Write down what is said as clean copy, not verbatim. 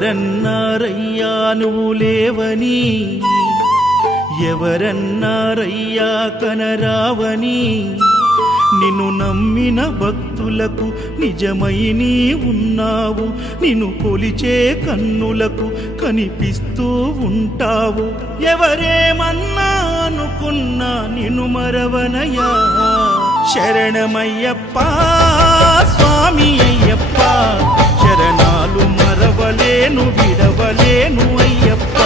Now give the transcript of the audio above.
ఎవరన్నారయ్యా నువ్వు లేవని, ఎవరన్నారయ్యా కనరావని, నిన్ను నమ్మిన భక్తులకు నిజమై నీ ఉన్నావు, నిన్ను కొలిచే కన్నులకు కనిపిస్తూ ఉంటావు. ఎవరేమన్నా అనుకున్నా నిన్ను మరవనయ్యా. శరణమయ్యప్ప స్వామి అయ్యప్ప, శరణాలు మరవలేను విడవలేను అయ్యప్ప.